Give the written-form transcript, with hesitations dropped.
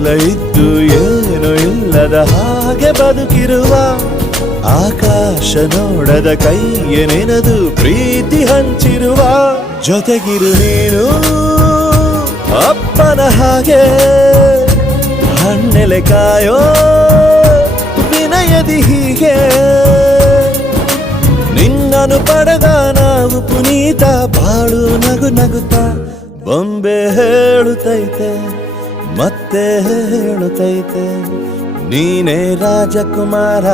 ಎಲ್ಲ ಇದ್ದು ಏನು ಇಲ್ಲದ ಹಾಗೆ ಬದುಕಿರುವ ಆಕಾಶ ನೋಡದ ಕೈಯ ನೆನೆದು ಪ್ರೀತಿ ಹಂಚಿರುವ ಜೊತೆಗಿರು ನೀನು ಅಪ್ಪನ ಹಾಗೆ ಹಣ್ಣೆಲೆ ಕಾಯೋ ವಿನಯದಿ ಹೀಗೆ ನಿನ್ನನು ಪಡೆದ ನಾವು ಪುನೀತ ಬಾಳು ನಗು ನಗುತ್ತಾ ಬೊಂಬೆ ಹೇಳುತ್ತೈತೆ ಮತ್ತೆ ಹೇಳುತ್ತೈತೆ ನೀನೇ ರಾಜಕುಮಾರ.